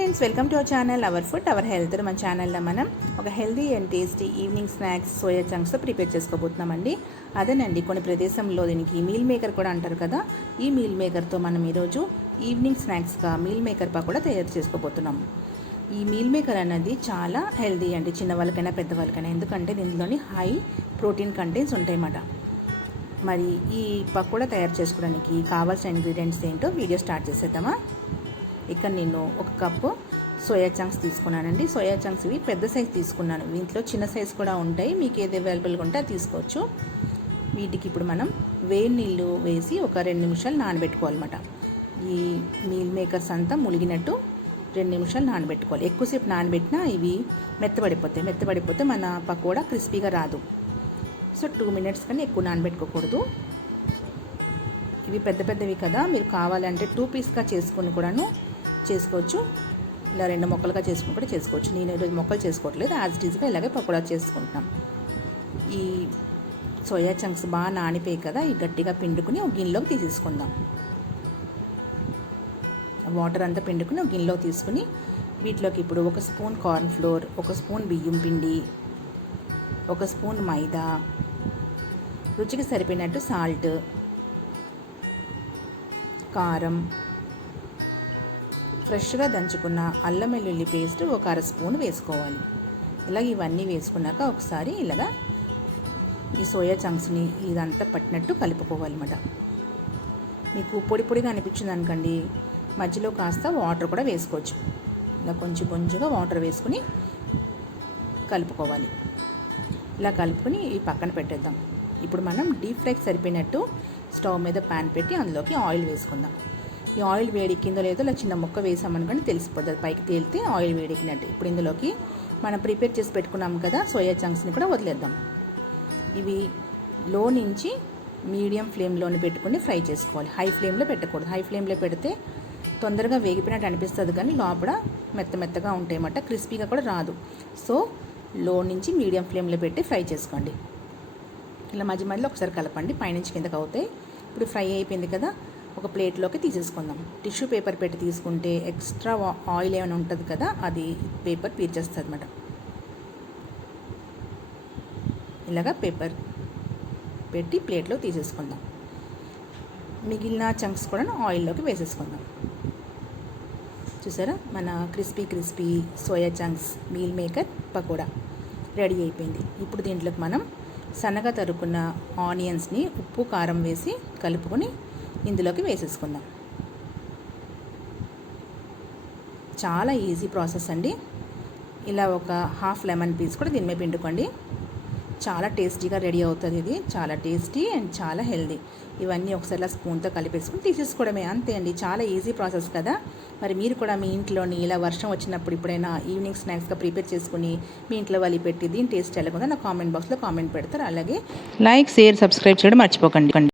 Friends, welcome to our channel our food our health. మన ఛానల్లో మనం ఒక healthy and tasty evening snacks soya chunks prepare చేసుకోబోతున్నామండి. అదేనండి, కొన్ని ప్రదేశంలో దీనికి మీల్ మేకర్ కూడా అంటారు కదా. ఈ మీల్ మేకర్తో మనం ఈరోజు ఈవినింగ్ స్నాక్స్గా మీల్ మేకర్ కూడా తయారు చేసుకోబోతున్నాము. ఈ మీల్ మేకర్ అనేది చాలా హెల్తీ అండి, చిన్నవాళ్ళకైనా పెద్దవాళ్ళకైనా, ఎందుకంటే దీనిలోని హై ప్రోటీన్ కంటెంట్స్ ఉంటాయన్నమాట. మరి ఈ పకోడా తయారు చేసుకోవడానికి కావాల్సిన ఇంగ్రీడియంట్స్ ఏంటో వీడియో స్టార్ట్ చేసేద్దామా. ఇక్కడ నేను 1 కప్పు సోయా చంక్స్ తీసుకున్నానండి. సోయా చంక్స్ ఇవి పెద్ద సైజు తీసుకున్నాను. దీంట్లో చిన్న సైజు కూడా ఉంటాయి, మీకు ఏది అవైలబుల్గా ఉంటే అది తీసుకోవచ్చు. వీటికి ఇప్పుడు మనం వేడి నీళ్ళు వేసి ఒక 2 నిమిషాలు నానబెట్టుకోవాలన్నమాట. ఈ మీల్ మేకర్స్ అంతా ములిగినట్టు 2 నిమిషాలు నానబెట్టుకోవాలి. ఎక్కువసేపు నానబెట్టినా ఇవి మెత్తబడిపోతే మన పకోడా క్రిస్పీగా రాదు. సో 2 మినిట్స్ కన్నా ఎక్కువ నానబెట్టుకోకూడదు. ఇవి పెద్దవి కదా, మీరు కావాలంటే 2 పీస్గా చేసుకొని కూడాను చేసుకోవచ్చు, ఇలా 2 ముక్కలుగా చేసుకుని కూడా చేసుకోవచ్చు. నేను ఈరోజు ముక్కలు చేసుకోవట్లేదు, యాజ్ ఇట్ ఈజ్గా ఇలాగే పకోడా చేసుకుంటున్నాం. ఈ సోయా చంక్స్ బాగా నానిపోయాయి కదా, ఈ గట్టిగా పిండుకుని ఒక గిన్నెలోకి తీసేసుకుందాం. వాటర్ అంతా పిండుకుని ఒక గిన్నెలోకి తీసుకుని వీటిలోకి ఇప్పుడు 1 స్పూన్ కార్న్ ఫ్లోర్, 1 స్పూన్ బియ్యం పిండి, 1 స్పూన్ మైదా, రుచికి సరిపోయినట్టు సాల్ట్, కారం, ఫ్రెష్గా దంచుకున్న అల్లం వెల్లుల్లి పేస్ట్ 1 అర స్పూన్ వేసుకోవాలి. ఇలా ఇవన్నీ వేసుకున్నాక ఒకసారి ఇలాగా ఈ సోయా చంక్స్ని ఇదంతా పట్టినట్టు కలుపుకోవాలన్నమాట. మీకు పొడిగా అనిపించింది అనుకోండి, మధ్యలో కాస్త వాటర్ కూడా వేసుకోవచ్చు. ఇలా కొంచెంగా వాటర్ వేసుకుని కలుపుకోవాలి. ఇలా కలుపుకొని ఈ పక్కన పెట్టేద్దాం. ఇప్పుడు మనం డీప్ ఫ్రైకి సరిపోయినట్టు స్టవ్ మీద ప్యాన్ పెట్టి అందులోకి ఆయిల్ వేసుకుందాం. ఈ ఆయిల్ వేడెక్కిందో లేదో ఇలా చిన్న ముక్క వేసామనుకోండి తెలిసిపోతుంది, పైకి తేలితే ఆయిల్ వేడెక్కినట్టు. ఇప్పుడు ఇందులోకి మనం ప్రిపేర్ చేసి పెట్టుకున్నాం కదా సోయా చంక్స్ని కూడా వదిలేద్దాం. ఇవి లో నుంచి మీడియం ఫ్లేమ్లోని పెట్టుకుని ఫ్రై చేసుకోవాలి. హై ఫ్లేమ్లో పెట్టకూడదు. హై ఫ్లేమ్లో పెడితే తొందరగా వేగిపోయినట్టు అనిపిస్తుంది, కానీ లోపల మెత్తగా ఉంటాయన్నమాట, క్రిస్పీగా కూడా రాదు. సో లో నుంచి మీడియం ఫ్లేమ్లో పెట్టి ఫ్రై చేసుకోండి. ఇలా మధ్యలో ఒకసారి కలపండి, పైనుంచి కిందకి అవుతాయి. ఇప్పుడు ఫ్రై అయిపోయింది కదా, ఒక ప్లేట్లోకి తీసేసుకుందాం. టిష్యూ పేపర్ పెట్టి తీసుకుంటే ఎక్స్ట్రా ఆయిల్ ఏమైనా ఉంటుంది కదా, అది పేపర్ పీల్చేస్తుంది అన్నమాట. ఇలాగా పేపర్ పెట్టి ప్లేట్లో తీసేసుకుందాం. మిగిలిన చంక్స్ కూడా ఆయిల్లోకి వేసేసుకుందాం. చూసారా, మన crispy soya chunks meal maker pakoda ready అయిపోయింది. ఇప్పుడు దీంట్లోకి మనం సన్నగా తరుక్కున్న ఆనియన్స్ని ఉప్పు కారం వేసి కలుపుకొని ఇందులోకి వేసేసుకుందాం. చాలా ఈజీ ప్రాసెస్ అండి. ఇలా ఒక హాఫ్ లెమన్ పీస్ కూడా దీని మీద పిండుకోండి. చాలా టేస్టీగా రెడీ అవుతుంది. ఇది చాలా టేస్టీ అండ్ చాలా హెల్దీ. ఇవన్నీ ఒకసారి స్పూన్తో కలిపేసుకుని తీసేసుకోవడమే, అంతే అండి. చాలా ఈజీ ప్రాసెస్ కదా. మరి మీరు కూడా మీ ఇంట్లోని ఇలా వర్షం వచ్చినప్పుడు ఇప్పుడైనా ఈవినింగ్ స్నాక్స్గా ప్రిపేర్ చేసుకుని మీ ఇంట్లో వాళ్ళు పెట్టి దీని టేస్ట్ ఎలాగుందో నా కామెంట్ బాక్స్లో కామెంట్ పెడతారు. అలాగే లైక్, షేర్, సబ్స్క్రైబ్ చేయడం మర్చిపోకండి.